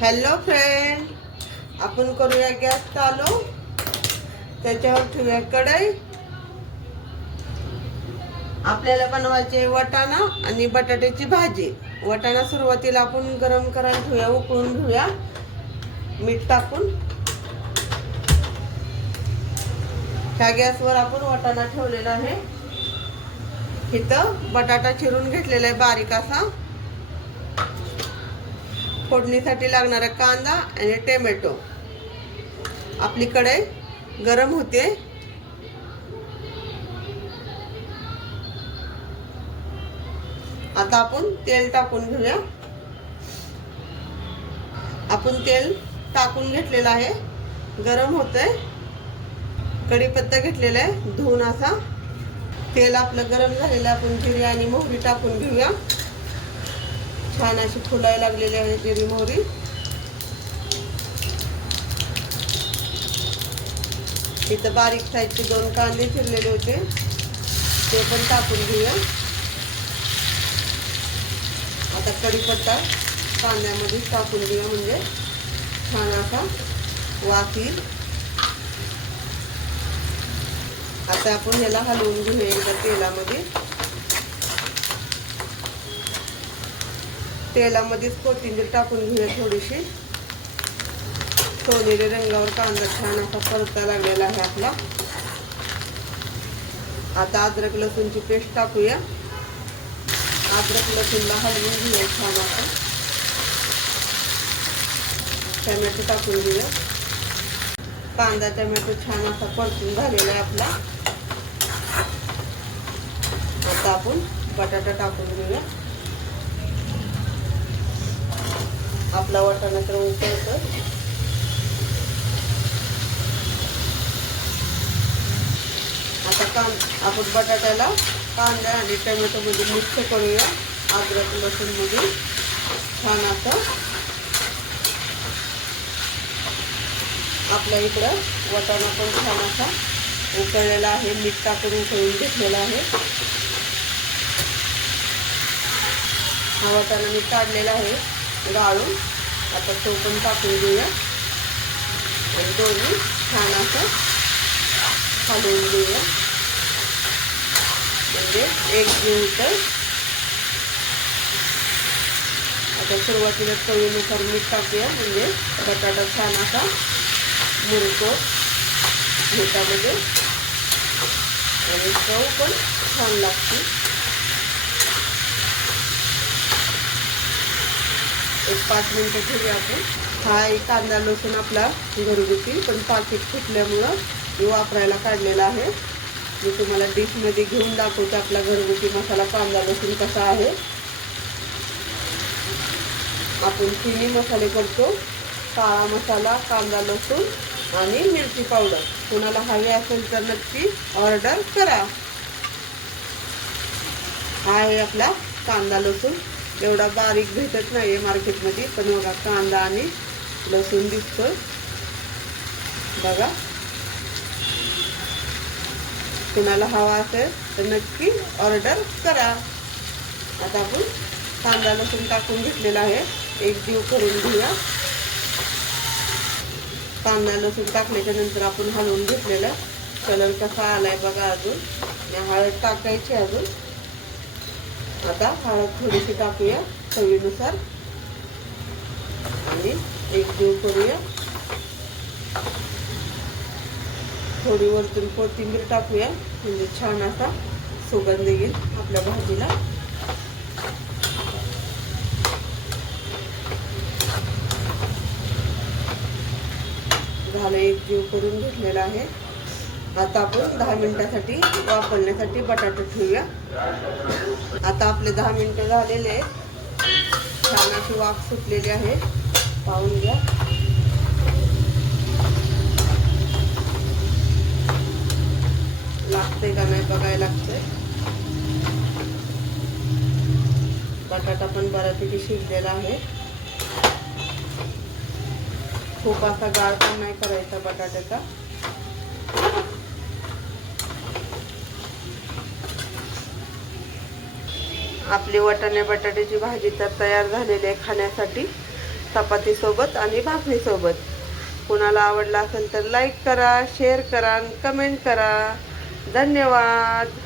Hello friend, आपण करूया gas चालू. त्याच्यावर ठेवूया कढई. आपल्याला बनवायचे वाटाणा आणि बटाट्याची भाजी. वाटाणा सुरुवातीला आपण गरम करायला ठेवूया, उकळून घेऊया मीठ टाकून. ह्या गॅसवर आपण वाटाणा ठेवलेला आहे. इथं बटाटा चिरून घेतलेला आहे बारीक असा. फोडणीसाठी लागणारा कांदा आणि टोमॅटो. आपली कढई गरम होते. आता आपण तेल टाकून घेऊया. आपण तेल टाकून घेतलेलं आहे, गरम होतंय. कढीपत्ता घेतलेला आहे धुवून असा. तेल आपलं गरम झालेलं, आपण जिरे आणि मोहरी टाकून घेऊया. छान अशी फुलायला लागलेली आहे जिरी मोहरी. इथं बारीक साईजचे 2 कांदे चिरलेले होते, ते पण टाकून घेऊया. आता कढीपत्ता कांद्यामध्ये टाकून घेऊया, म्हणजे छान असा वास येईल. आता आपण याला हलवून घेऊया एकदा तेलामध्ये. तेलामध्येच कोथिंबीर टाकून घेऊया थोडीशी. सोनेरी रंगावर कांदा छान असा परतायला लागलेला आहे आपला. आता अद्रक लसूणची पेस्ट टाकूया. अद्रक लसूणला हलवून घेऊया छान असा. टोमॅटो टाकून घेऊया. कांदा टोमॅटो छान असा परतून झालेला आहे आपला. आता आपण बटाटा टाकून घेऊया. आपला वाटाणा तर उकळतो. आता आपण बटाट्याला कांदा आणि टोमॅटो मध्ये मिक्स करूया. अद्रक लसूण मध्ये छान असं. आपल्या इकडं वाटाणा पण छान असा उकळलेला आहे. मीठ टाकून उकळून घेतलेला आहे. हा वाटाणा मी काढलेला आहे गाळून. आता तो पण टाकून घेऊया आणि दोन्ही छान असं हलवून घेऊया, म्हणजे एक होतं. आता सुरुवातीला चवीनुसार मीठ टाकूया, म्हणजे बटाटा छान असा मुरतो मिठामध्ये आणि चव पण छान लागते. एक 5 मिनिटं ठेवूया आपण. हा एक कांदा लसूण आपला घरगुती, पण पाकिट फुटल्यामुळं मी वापरायला काढलेला आहे. मी तुम्हाला डिशमध्ये घेऊन दाखवते आपला घरगुती मसाला कांदा लसूण कसा आहे. आपण 3 मसाले करतो: काळा मसाला, कांदा लसूण आणि मिरची पावडर. कोणाला हवे असेल तर नक्की ऑर्डर करा. हा आहे आपला कांदा लसूण. एवढा बारीक भेटत नाही मार्केटमध्ये, पण बघा कांदा आणि लसूण दिसतोय बघा. कुणाला हवा असेल तर नक्की ऑर्डर करा. आता आपण कांदा लसूण टाकून घेतलेला आहे, एक जीव करून घेऊया. कांदा लसूण टाकल्याच्या नंतर आपण हलवून घेतलेलं. कलर कसा आलाय बघा. अजून हळद टाकायची अजून. आता हळद थोडीशी टाकूया चवीनुसार आणि एक जीव करूया. थोडी वरतून कोथिंबीर टाकूया, म्हणजे छान असा सुगंध येईल आपल्या भाजीला. झालं, एक जीव करून घेतलेला आहे. आता आपण 10 मिनिटासाठी वाफवण्यासाठी बटाटे ठेवूया. आता आपले 10 मिनिटं झालेले आहेत. छान अशी वाफ सुटलेली आहे, पाहून घ्या. लागतंय का नाही बघायला लागतंय. बटाटा पण बऱ्यापैकी शिजलेला आहे. खूप असा गाळ पण नाही करायचा बटाट्याचा. आपली वाटाणे बटाट्याची भाजी तर तयार झालेली आहे खाण्यासाठी. चपातीसोबत आणि भाकरीसोबत. कुणाला आवडला असेल तर लाईक करा, शेअर करा, कमेंट करा. धन्यवाद.